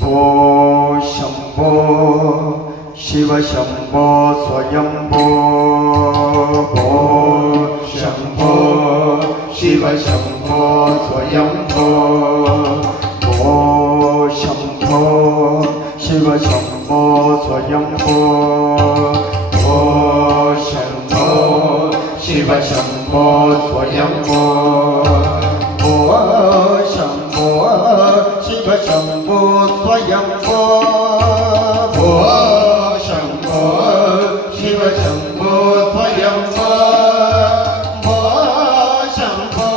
ಭೋ ಶಂಭೋ ಶಿವ ಶಂಭೋ ಸ್ವಯಂಭೋ ಭೋ ಶಂಭೋ ಶಿವ ಶಂಭೋ ಸ್ವಯಂಭೋ ಭೋ ಶಂಭೋ ಶಿವ ಶಂಭೋ ಸ್ವಯಂಭೋ ಭೋ ಶಂಭೋ ಶಿವ ಶಂಭೋ ಸ್ವಯಂಭೋ ಭೋ ಶಂಭೋ ಶಿವ ಶಂಭೋ ಸ್ವಯಂಭೋ ಭೋ ಶಂಭೋ ಶಿವ ಶಂಭೋ ಸ್ವಯಂಭೋ ಭೋ ಶಂಭೋ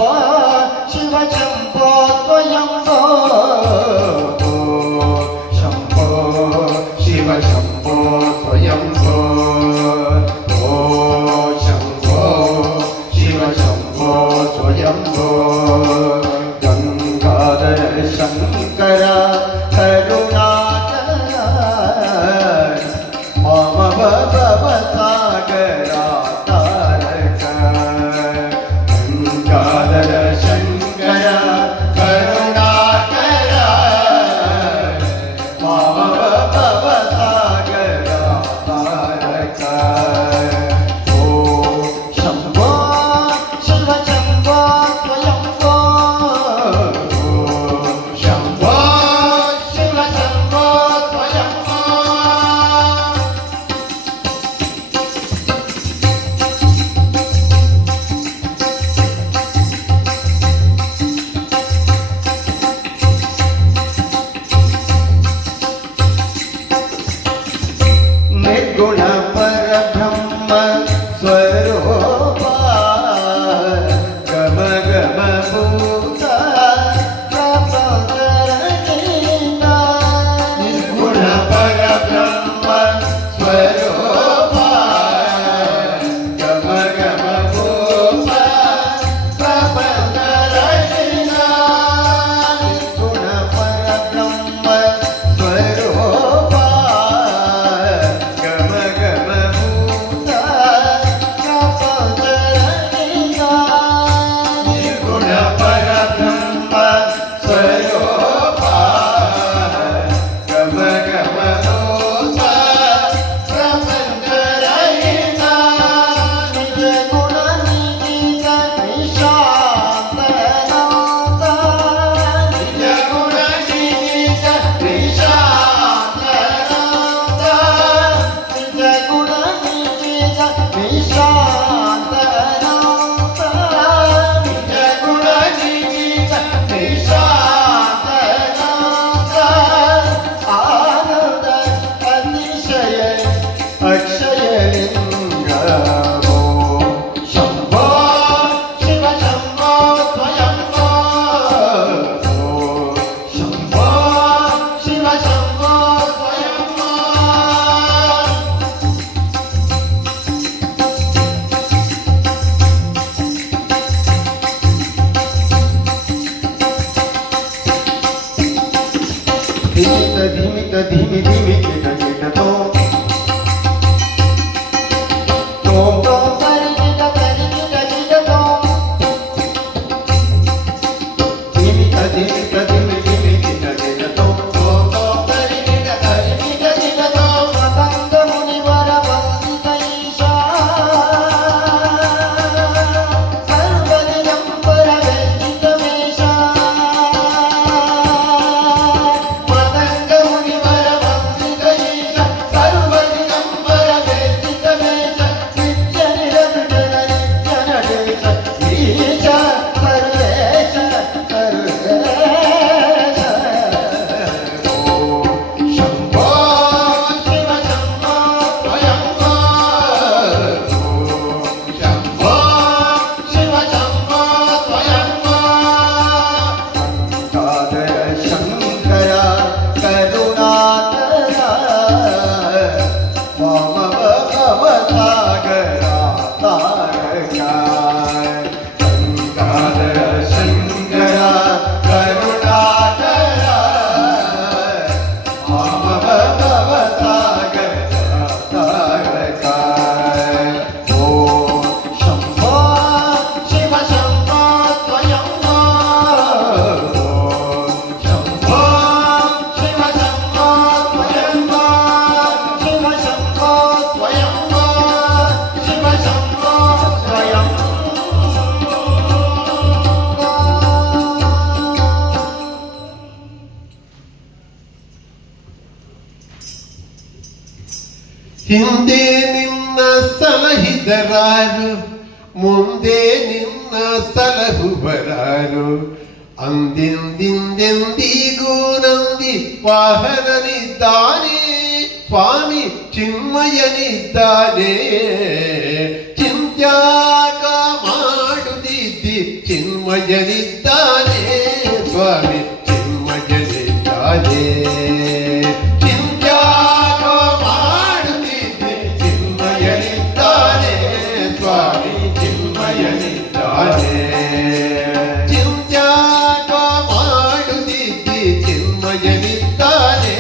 ಶಿವ ಶಂಭೋ ಸ್ವಯಂಭೋ ಭೋ ಶಂಭೋ ಶಿವ ಶಂಭೋ ಸ್ವಯಂಭೋ ಭೋ ಶಂಭೋ ಶಿವ ಶಂಭೋ ಸ್ವಯಂಭೋ ಗಂಗಾಧರ ಶಂಕರ ಕರುಣಾಕರ ಮಮ ಭವ ಸಾಗರ ತಾರಕ ಗಂಗಾಧರ ಶಂಕರ ಕರುಣಾಕರ ಮಮ ಭವ ಸಾಗರ ತಾರಕ ಓ ಶಂಭೋ ಶಿವ ಶಂಭೋ ಸ್ವಯಂಭೋ ಶಂಭೋ ಶಿವ ಶಂಭೋ ಸ್ವಯಂಭೋ ನಿರ್ಗುಣ ಪರಬ್ರಹ್ಮ ಸ್ವರೂಪ ಗಮ ಗಮ ಭೂತ ಪ್ರಪಂಚರಹಿತ ನಿರ್ಗುಣ ಪರಬ್ರಹ್ಮ ಸ್ವರೂಪ ಗಮ ಗಮ ಭೂತ ಪ್ರಪಂಚರಹಿತ ನಿರ್ಗುಣ ಪರಬ್ರಹ್ಮ ಸ್ವರೂಪ ಗಮ ಗಮ ಭೂತ ಪ್ರಪಂಚರಹಿತ ನಿರ್ಗುಣ ಪರಬ್ರಹ್ಮ ಸ್ವರೂಪ ಗಮ ಗಮ ಭೂತ ಪ್ರಪಂಚರಹಿತ ನಿಜ ಗುಣ ನಿಧಿಗ ನಿಶಾಂತನಾಥ ನಿಜ ಗುಣ ನಿಧಿಗ ನಿಶಾಂತನಾಥ ನಿಜ ಗುಣ ನಿಧಿಗ ನಿಶಾಂತನಾಥ ನಿಜ ಗುಣ ನಿಧಿಗ ನಿಶಾಂತನಾಥ ಆನಂದ ಅತಿಶಯ ಅಕ್ಷಯ ಲಿಂಗೋ ಶಂಭೋ ಶಿವ ಶಂಭೋ ಸ್ವಯಂಭೋ ಶಂಭೋ ಶಿವ ಶಂಭೋ ಸ್ವಯಂಭೋ ಧಿಮಿತ ಧಿಮಿ ಧಿಮಿ ಕಿಟ ಕಿಟ ತೋಂ ತೋಂ ತೋಂ ಕರಿ ಕಿಟ ತೋಂ ಧಿಮಿತ ಧಿಮಿತ ಧಿಮಿ ಧಿಮಿ ಕಿಟ ಕಿಟ ತೋಂ ತೋಂ ತೋಂ ಕರಿ ಕಿಟ ತೋಂ ಮತಂಗ ಮುನಿವರ ವಂದಿತ ಈಶಾ ಸರ್ವನಿರಂಬರ ವಂದಿತ ವೇಷ ಮತಂಗ ಮುನಿವರ ವಂದಿತ ಈಶಾ ಹಿಂದೆ ನಿನ್ನ ಸಲಹಿದರಾರು, ಮುಂದೆ ನಿನ್ನ ಸಲಹುವರಾರು. ಅಂದೆಂದಿಂದೆಂದಿಗೂ ನಂದಿ ವಾಹನನಿದ್ದಾನೆ, ಸ್ವಾಮಿ ಚಿನ್ಮಯನಿದ್ದಾನೆ. ಚಿಂತ್ಯಾಗ ಮಾಡುತ್ತಿದ್ದಿ ಚಿನ್ಮಯನಿದ್ದಾನೆ, ಸ್ವಾಮಿ ಚಿನ್ಮಯನಿದ್ದಾನೆ. ಚಿಂತ್ಯಾಗ ಮಾಡುತ್ತಿದ್ದಿ ಚಿನ್ಮಯನಿದ್ದಾನೆ, ಸ್ವಾಮಿ ಚಿನ್ಮಯನಿದ್ದಾನೆ. ಚಿಂತ್ಯಾಗ ಮಾಡುತ್ತಿದ್ದಿ ಚಿನ್ಮಯನಿದ್ದಾನೆ,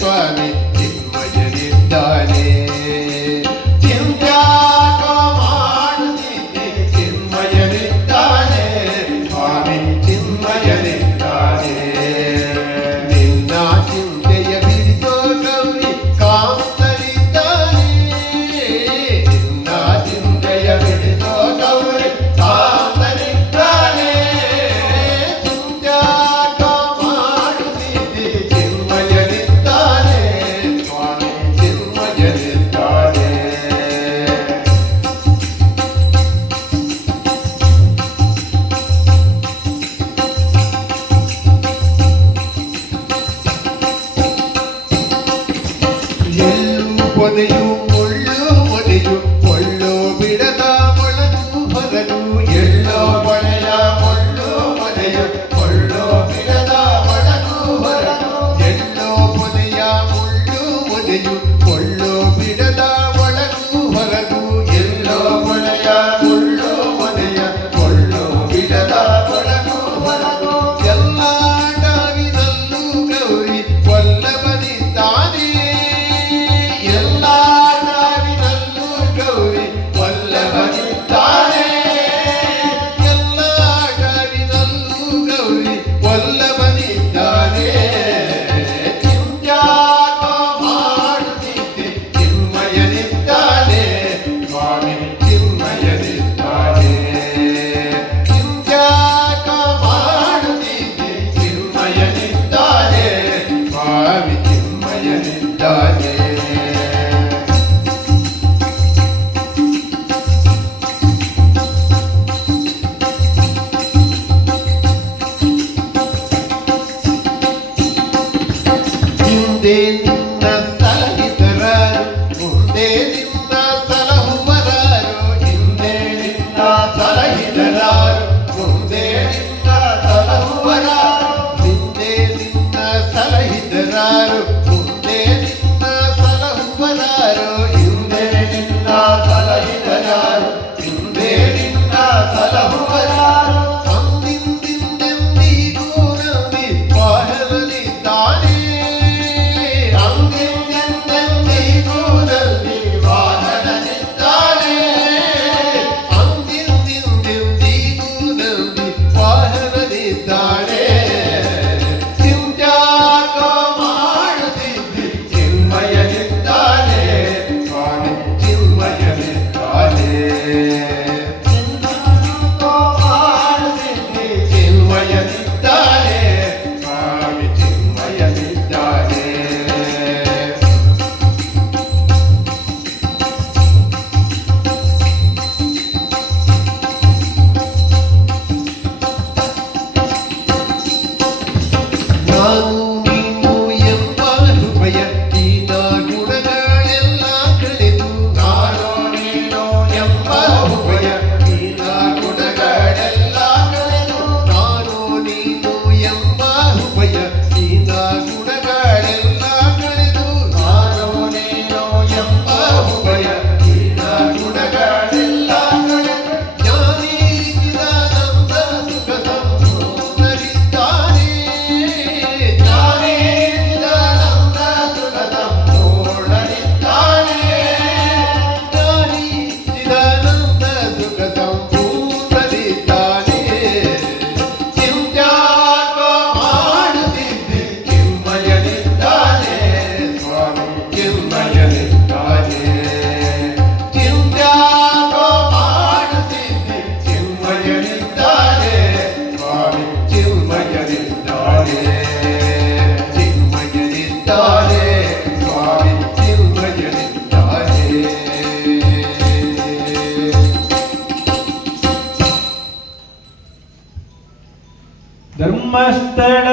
ಸ್ವಾಮಿ ಚಿನ್ಮಯನಿದ್ದಾನೆ. ಚಿಂತ್ಯಾಗ ಮಾಡುತ್ತಿದ್ದಿ ಚಿನ್ಮಯನಿದ್ದಾನೆ, ಸ್ವಾಮಿ ಚಿನ್ಮಯನಿದ್ದಾನೆ. ನಿನ್ನ ಚಿಂತೆಯ ಬಿಡಿಸೋ ಗೌರಿ ಕಾಂತನಿದ್ದಾನೆ, ನಿನ್ನ ಚಿಂತೆಯ ಬಿಡಿಸೋ ಗೌರಿ ಕಾಂತನಿದ್ದಾನೆ. ಚಿಂತ್ಯಾಗ ಮಾಡುತ್ತಿದ್ದಿ ಚಿನ್ಮಯನಿದ್ದಾನೆ, ಸ್ವಾಮಿ ಚಿನ್ಮಯನಿದ್ದಾನೆ. ಎಲ್ಲೂ ಕೊನೆಯು ಮುಳ್ಳು ಮೊನೆಯು, ಕೊಳ್ಳು ಬಿಡದ ಒಳಗು ಹೊರಗು. ಎಲ್ಲೋ ಕೊನೆಯ ಮುಳ್ಳು ಮೊನೆಯು, ಕೊಳ್ಳು ಬಿಡದ ಒಳಗು ಹೊರಗು. ಎಲ್ಲೋ ಕೊನೆಯ ಮುಳ್ಳು ಮೊನೆಯು, ಕೊಳ್ಳು ಬಿಡದ ಒಳಗು ಹೊರಗು. ಎಲ್ಲೋ ಕೊನೆಯ ಮುಳ್ಳು ಮೊನೆಯ, ಕೊಳ್ಳು ಬಿಡದ ಒಳಗು ಹೊರಗು. ಎಲ್ಲ ನಾವಿನಲ್ಲೂ ಗೌರಿ ವಲ್ಲಭನಿದ್ದಾನೆ, ಎಲ್ಲ ನಾವಿನಲ್ಲೂ ಗೌರಿ ವಲ್ಲಭನಿದ್ದಾನೆ. ಎಲ್ಲ ನಾವಿನಲ್ಲೂ ಗೌರಿ ವಲ್ಲಭನಿದ್ದಾನೆ. ಚಿಂತ್ಯಾಗ ಮಾಡುತ್ತಿದ್ದಿ ಚಿನ್ಮಯನಿದ್ದಾನೆ, ಸ್ವಾಮಿ ಚಿನ್ಮಯನಿದ್ದಾನೆ. ಚಿಂತ್ಯಾಗ ಮಾಡುತ್ತಿದ್ದಿ ಚಿನ್ಮಯನಿದ್ದಾನೆ, ಸ್ವಾಮಿ ಚಿನ್ಮಯನಿದ್ದಾನೆ. ಹಿಂದೆ ನಿನ್ನ ಸಲಹಿದರಾರು, ಮುಂದೆ ನಿನ್ನ ಸಲಹುವರಾರು. ಹಿಂದೆ ನಿನ್ನ ಸಲಹಿದರಾರು, ಮುಂದೆ ನಿನ್ನ ಸಲಹುವರಾರು. ಹಿಂದೆ ನಿನ್ನ ಸಲಹಿದರಾರು, ಮುಂದೆ ನಿನ್ನ ಸಲಹುವರಾರು. ಹಿಂದೆ ನಿನ್ನ ಸಲಹಿದರಾರು, ಹಿಂದೆ ನಿನ್ನ ಸಲಹುವರಾರು. ಅಂದಿಂದಿಂದೆಂದಿಗೂ ನಂದಿ ವಾಹನನಿದ್ದಾನೆ, ಅಂದಿಂದಿಂದೆಂದಿಗೂ ನಂದಿ ವಾಹನನಿದ್ದಾನೆ. ಅಂದಿಂದಿಂದೆಂದಿಗೂ ನಂದಿ ವಾಹನನಿದ್ದಾನೆ. ಚಿಂತ್ಯಾಗ ಮಾಡುತ್ತಿದ್ದಿ ಚಿನ್ಮಯನಿದ್ದಾನೆ, ಸ್ವಾಮಿ ಚಿನ್ಮಯನಿದ್ದಾನೆ. ಚಿಂತ್ಯಾಗ ಮಾಡುತ್ತಿದ್ದಿ ಚಿನ್ಮಯನಿದ್ದಾನೆ, ಸ್ವಾಮಿ ಚಿನ್ಮಯನಿದ್ದಾನೆ. ನಾನು ನೀನು ಎಂಬ ಹೃದಯ ನಿನ್ನ ಗುಣಗಳೆಲ್ಲ ಕಳೆದು. ನಾನು ನೀನು ಎಂಬ ಹೃದಯ ನಿನ್ನ ಗುಣಗಳೆಲ್ಲ ಕಳೆದು. ನಾನು ನೀನು ಎಂಬ ಹೃದಯ ನಿನ್ನ ಗುಣಗಳೆಲ್ಲ ಕಳೆದು. ನಾನು ನೀನು ಎಂಬ ಹೃದಯ ನಿನ್ನ ಗುಣಗಳೆಲ್ಲ ಕಳೆದು. ಜ್ಞಾನಿರಿಸಿದಾನಂದ ಸುಖ ಸಂಪೂರ್ಣರಿದ್ದಾನೆ, ಜ್ಞಾನಿರಿಸಿದಾನಂದ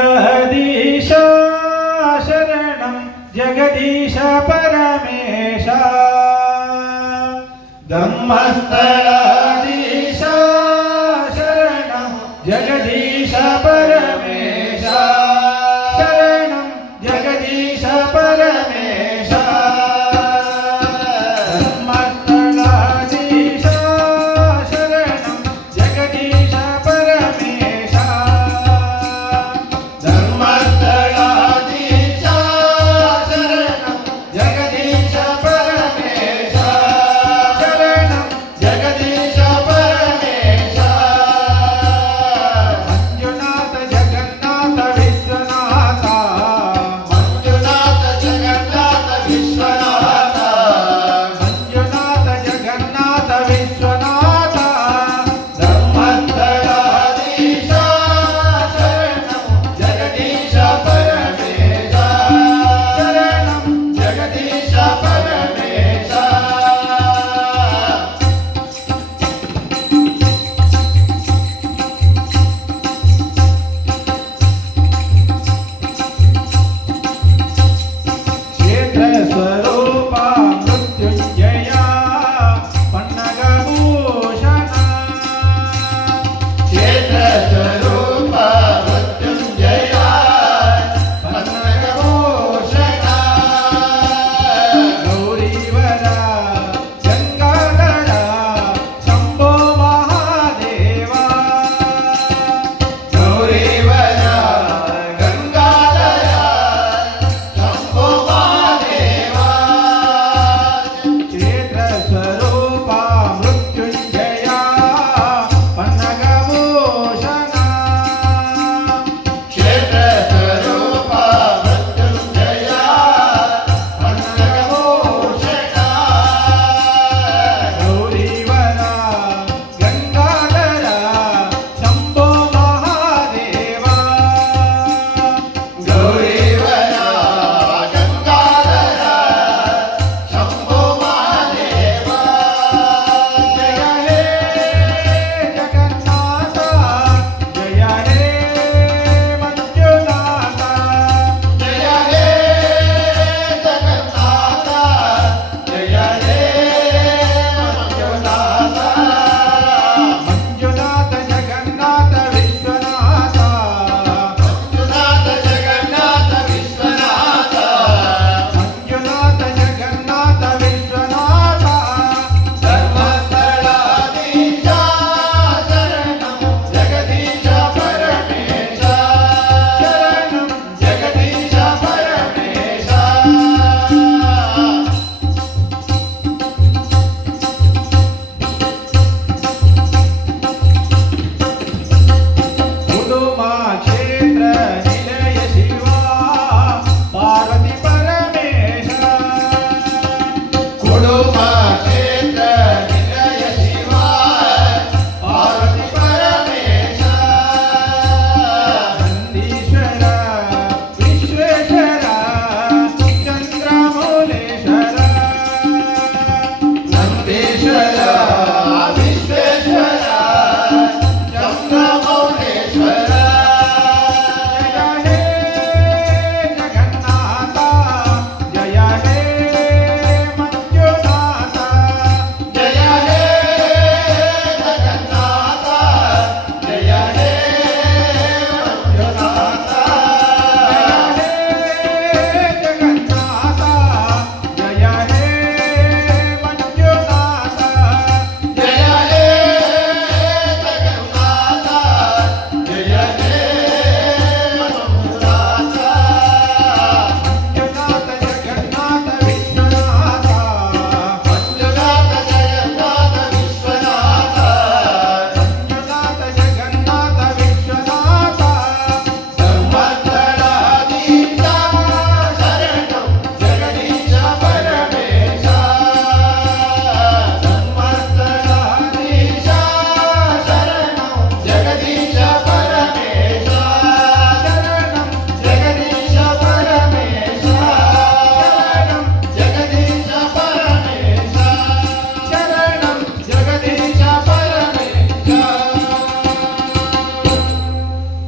ಧರ್ಮಸ್ಥಳಾಧೀಶ ಶರಣಂ ಜಗದೀಶ ಪರಮೇಶ ಧರ್ಮಸ್ಥಳಾಧೀಶ ಶರಣಂ ಜಗದೀಶ ಪರಮೇಶ ಶರಣ